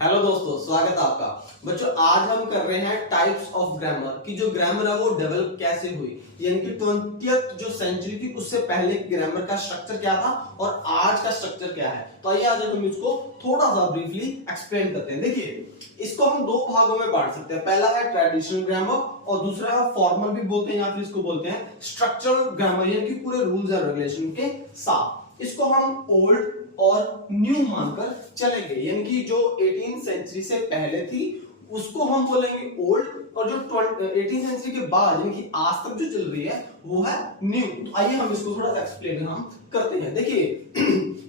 Hello दोस्तों, स्वागत है आपका। बच्चों, आज हम कर रहे हैं टाइप्स ऑफ ग्रामर की जो ग्रामर है वो डेवलप कैसे हुई, यानी कि 20th जो सेंचुरी थी उससे पहले ग्रामर का स्ट्रक्चर क्या था और आज का स्ट्रक्चर क्या है। तो आइए आज हम इसको थोड़ा सा ब्रीफली एक्सप्लेन करते हैं। देखिए, इसको हम दो भागों में बांट सकते हैं। पहला है ट्रेडिशनल ग्रामर और दूसरा है फॉर्मल भी बोलते हैं या फिर इसको बोलते हैं स्ट्रक्चरल ग्रामर, यानी कि पूरे रूल्स एंड रेगुलेशन के साथ। इसको हम ओल्ड और न्यू मानकर चलेंगे, यानी कि जो 18th सेंचुरी से पहले थी उसको हम बोलेंगे ओल्ड और जो 18th सेंचुरी के बाद यानी कि आज तक जो चल रही है वो है न्यू। तो आइए हम इसको थोड़ा एक्सप्लेन हम करते हैं। देखिए,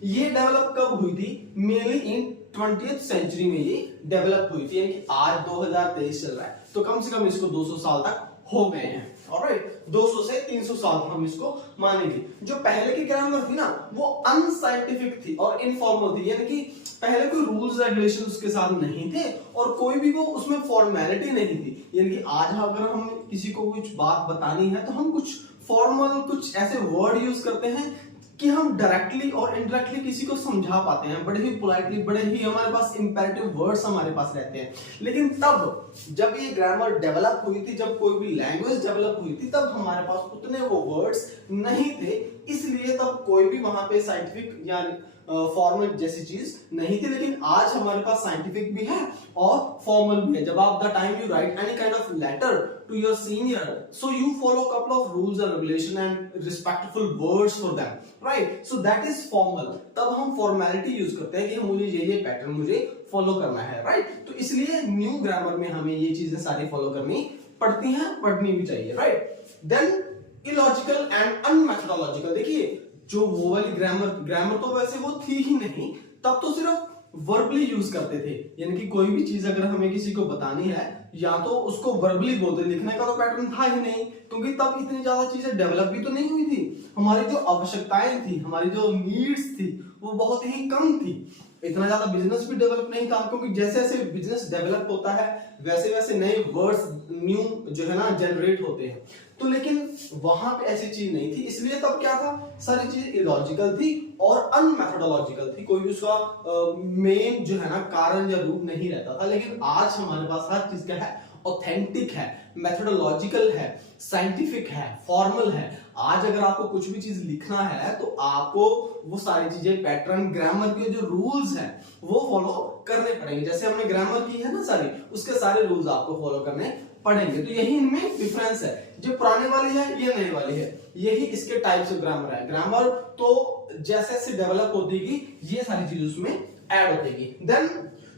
ये डेवलप कब हुई थी? मेनली इन 20th सेंचुरी में ये डेवलप हुई थी, यानी कि आज 2023 चल रहा है तो कम से कम इसको 200 साल तक हो गए हैं। ऑलराइट, 200 से 300 साल हम इसको मानेंगे। जो पहले की ग्रामर थी ना वो अनसाइंटिफिक थी और इनफॉर्मल थी, यानी कि पहले कोई रूल्स रेगुलेशन उसके साथ नहीं थे और कोई भी वो उसमें फॉर्मेलिटी नहीं थी। यानी कि आज अगर हम किसी को कुछ बात बतानी है तो हम कुछ फॉर्मल कुछ ऐसे वर्ड यूज करते हैं कि हम डायरेक्टली और इनडायरेक्टली किसी को समझा पाते हैं, बड़े ही पोलाइटली, बड़े ही हमारे पास इंपेरेटिव वर्ड्स हमारे पास रहते हैं। लेकिन तब जब ये ग्रामर डेवलप हुई थी, जब कोई भी लैंग्वेज डेवलप हुई थी, तब हमारे पास उतने वो वर्ड्स नहीं थे, इसलिए तब कोई भी वहां पे साइंटिफिक या फॉर्मल जैसी चीज नहीं थी। लेकिन आज हमारे पास साइंटिफिक भी है और फॉर्मल भी है। जब आप the time you write any kind of letter to your senior, so you follow couple of rules and regulation and respectful words for them, right? So that is formal. तब हम formality use करते हैं कि मुझे ये pattern मुझे follow करना है, राइट? तो इसलिए न्यू ग्रामर में हमें ये चीजें सारी फॉलो करनी पड़ती हैं, पढ़नी भी चाहिए, right? Then illogical and unmethodological. देखिए, जो वो वाली ग्रामर तो वैसे वो थी ही नहीं, तब तो सिर्फ वर्बली यूज करते थे, यानी कि कोई भी चीज अगर हमें किसी को बतानी है या तो उसको वर्बली बोलते, लिखने का तो पैटर्न था ही नहीं, क्योंकि तब इतनी ज्यादा चीजें डेवलप भी तो नहीं हुई थी। हमारी जो आवश्यकताएं थी, हमारी जो नीड्स थी वो बहुत ही कम थी। इतना ज्यादा बिजनेस भी डेवलप नहीं था, क्योंकि जैसे जैसे बिजनेस डेवलप होता है वैसे वैसे नए वर्ड्स न्यू जो है ना जनरेट होते हैं। तो लेकिन वहां पे ऐसी चीज नहीं थी, इसलिए तब क्या था, सारी चीज इलॉजिकल थी और अनमेथोडोलॉजिकल थी। कोई भी उसका मेन जो है ना कारण या रूप नहीं रहता था। लेकिन आज हमारे पास हर चीज क्या है, ऑथेंटिक है, मेथोडोलॉजिकल है, साइंटिफिक है, फॉर्मल है। आज अगर आपको कुछ भी चीज लिखना है तो आपको वो सारी चीजें, पैटर्न, ग्रामर के जो रूल्स हैं वो फॉलो करने पड़ेंगे। जैसे हमने ग्रामर की है ना सारी, उसके सारे रूल्स आपको फॉलो करने पढ़ेंगे। तो यही इनमें डिफरेंस है, जो पुराने वाली है ये नए वाली है, यही इसके टाइप्स ऑफ ग्रामर है। ग्रामर तो जैसे जैसे डेवलप होती ये सारी चीज उसमें ऐड होती। देन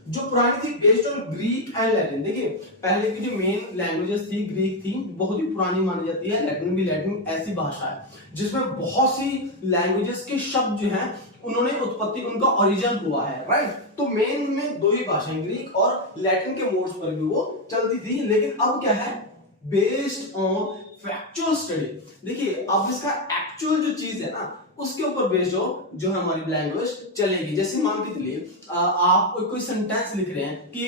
जो पुरानी थी based on Greek and Latin. देखिए, पहले की जो मेन लैंग्वेजेस थी ग्रीक थी, बहुत ही पुरानी मानी जाती है। लैटिन भी, लैटिन ऐसी भाषा है जिसमें बहुत सी लैंग्वेजेस के शब्द जो हैं उन्होंने उत्पत्ति, उनका ओरिजिन हुआ है, राइट? तो मेन में दो ही भाषाएं, ग्रीक और लैटिन के मोड्स पर भी वो चलती थी। लेकिन अब क्या है, बेस्ड ऑन फैक्चुअल स्टडी। देखिए, अब इसका एक्चुअल जो चीज है ना उसके ऊपर बेस्ड हो जो हमारी लैंग्वेज चलेगी। जैसे मान के चलिए आप कोई सेंटेंस लिख रहे हैं कि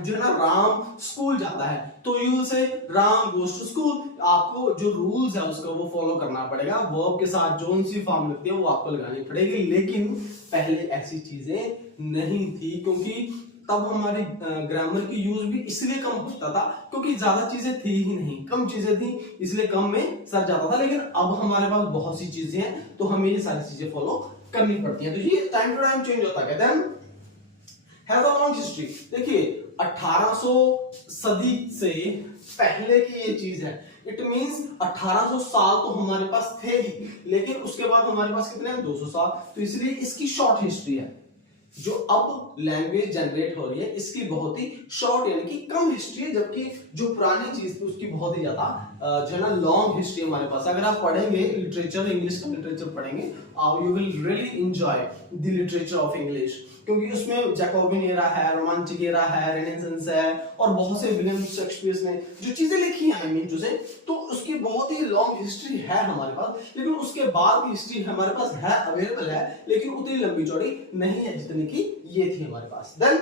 जो है ना राम स्कूल जाता है, तो यू से राम गोज टू स्कूल। आपको जो रूल्स है उसका वो फॉलो करना पड़ेगा, वर्ब के साथ जो सी फॉर्म लगती है वो आपको लगानी पड़ेगी। लेकिन पहले ऐसी चीजें नहीं थी, क्योंकि तब हमारी ग्रामर की यूज भी इसलिए कम होता था क्योंकि ज्यादा चीजें थी ही नहीं, कम चीजें थी, इसलिए कम में सर जाता था। लेकिन अब हमारे पास बहुत सी चीजें हैं तो हमें ये सारी चीजें फॉलो करनी पड़ती हैं। तो ये टाइम टू टाइम चेंज होता है। Then have a long history. देखिए, 1800 सदी से पहले की ये चीज है। इट मींस 1800 साल तो हमारे पास थे ही, लेकिन उसके बाद हमारे पास कितने हैं, 200 साल। तो इसलिए इसकी शॉर्ट हिस्ट्री है। जो अब लैंग्वेज जनरेट हो रही है इसकी बहुत ही शॉर्ट यानी कि कम हिस्ट्री है, जबकि जो पुरानी चीज थी उसकी बहुत ही ज्यादा जो है ना लॉन्ग हिस्ट्री हमारे पास। अगर आप पढ़ेंगे लिटरेचर, इंग्लिश का लिटरेचर पढ़ेंगे, you will really enjoy the literature of English, क्योंकि उसमें जैकोबिन एरा है, रोमांटिक एरा है, रेनेसांस है और बहुत से विलियम शेक्सपियर ने जो चीजें लिखी हैं, जो से तो उसकी बहुत ही लॉन्ग हिस्ट्री है हमारे पास। लेकिन उसके बाद की हिस्ट्री हमारे पास है, अवेलेबल है, लेकिन उतनी लंबी चौड़ी नहीं है जितनी की ये थी हमारे पास। Then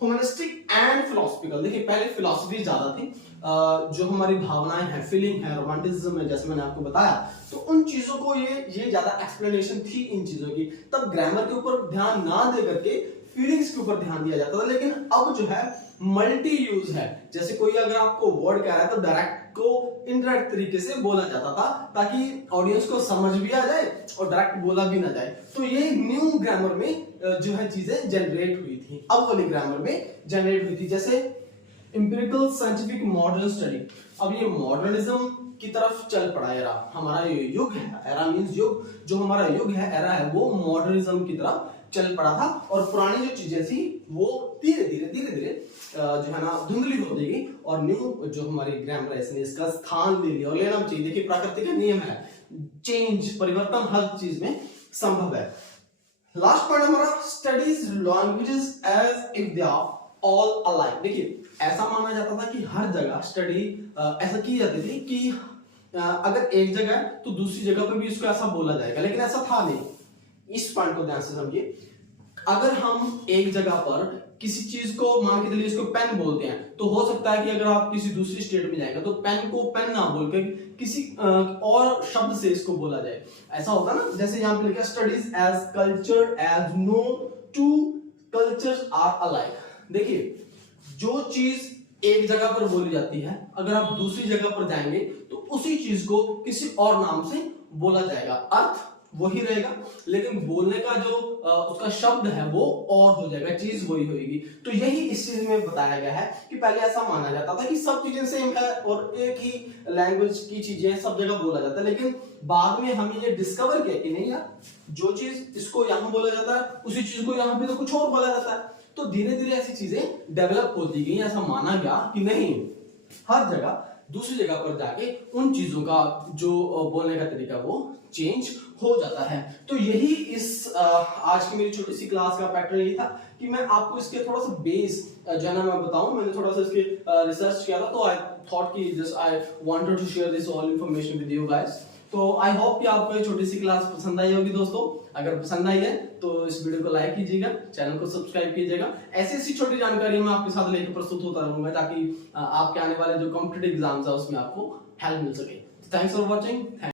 humanistic and philosophical. देखिए, पहले फिलोसफी ज्यादा थी, जो हमारी भावनाएं हैं, फीलिंग है, रोमांटिसिज्म है, जैसे मैंने आपको बताया, तो उन चीजों को ये ज्यादा एक्सप्लेनेशन थी इन चीजों की। तब ग्रामर के ऊपर ध्यान ना दे करके फीलिंग्स के ऊपर ध्यान दिया जाता था, लेकिन अब जो है मल्टी यूज है। जैसे कोई अगर आपको वर्ड कह रहा है तो डायरेक्ट को इनडायरेक्ट तरीके से बोला जाता था ताकि ऑडियंस को समझ भी आ जाए और डायरेक्ट बोला भी ना जाए। तो ये न्यू ग्रामर में जो है चीजें जनरेट हुई थी, अब वाली ग्रामर में जनरेट हुई थी। जैसे एम्पिरिकल साइंटिफिक मॉडर्न स्टडी, अब ये मॉडर्निज्म की तरफ चल पड़ा एरा, हमारा ये युग है, एरा मींस युग, जो हमारा युग है एरा है वो मॉडर्निज्म की तरफ चल पड़ा था और पुरानी जो चीजें थी वो धीरे धीरे जो है ना धुंधली हो जाएगी और न्यू जो हमारी ग्रामर है इसने इसका स्थान ले लिया और लेना भी चाहिए। देखिए प्रकृति का नियम है, चेंज परिवर्तन हर चीज में संभव है। लास्ट पॉइंट हमारा, studies languages as if they are all alike. देखिए ऐसा माना जाता था कि हर जगह स्टडी ऐसा की जाती थी कि अगर एक जगह है तो दूसरी जगह पर भी इसको ऐसा बोला जाएगा, लेकिन ऐसा था नहीं। इस पॉइंट को ध्यान से समझिए, अगर हम एक जगह पर किसी चीज को मान के चलिए इसको पेन बोलते हैं, तो हो सकता है कि अगर आप किसी दूसरी स्टेट में जाएंगे तो पेन को पेन ना बोल के किसी और शब्द से इसको बोला जाए। ऐसा होता ना, जैसे यहाँ पे लिखा studies as culture as no two cultures are alike. देखिए जो चीज एक जगह पर बोली जाती है अगर आप दूसरी जगह पर जाएंगे तो उसी चीज को किसी और नाम से बोला जाएगा, अर्थ वही रहेगा लेकिन बोलने का जो उसका शब्द है वो और हो जाएगा, चीज वही होगी। तो यही इस चीज में बताया गया है कि पहले ऐसा माना जाता था कि सब चीजें सेम है और एक ही लैंग्वेज की चीजें सब जगह बोला जाता है, लेकिन बाद में हमें ये डिस्कवर किया कि नहीं यार, जो चीज इसको यहाँ बोला जाता है उसी चीज को यहाँ पे तो कुछ और बोला जाता है। तो धीरे धीरे ऐसी चीजें डेवलप होती गई, ऐसा माना गया कि नहीं हर जगह दूसरी जगह पर जाके उन चीजों का जो बोलने का तरीका वो चेंज हो जाता है। तो यही इस आज की मेरी छोटी सी क्लास का पैटर्न यही था कि मैं आपको इसके थोड़ा सा बेस जो है ना मैं बताऊं। मैंने थोड़ा सा इसके रिसर्च किया था, तो आई थॉट कि just I wanted to share this all information with you guys. तो आई होप कि आपको ये छोटी सी क्लास पसंद आई होगी दोस्तों। अगर पसंद आई है तो इस वीडियो को लाइक कीजिएगा, चैनल को सब्सक्राइब कीजिएगा। ऐसी छोटी जानकारी मैं आपके साथ लेकर प्रस्तुत होता रहूंगा ताकि आपके आने वाले जो कॉम्पिटिटिव एग्जाम्स है उसमें आपको हेल्प मिल सके। Thanks for watching.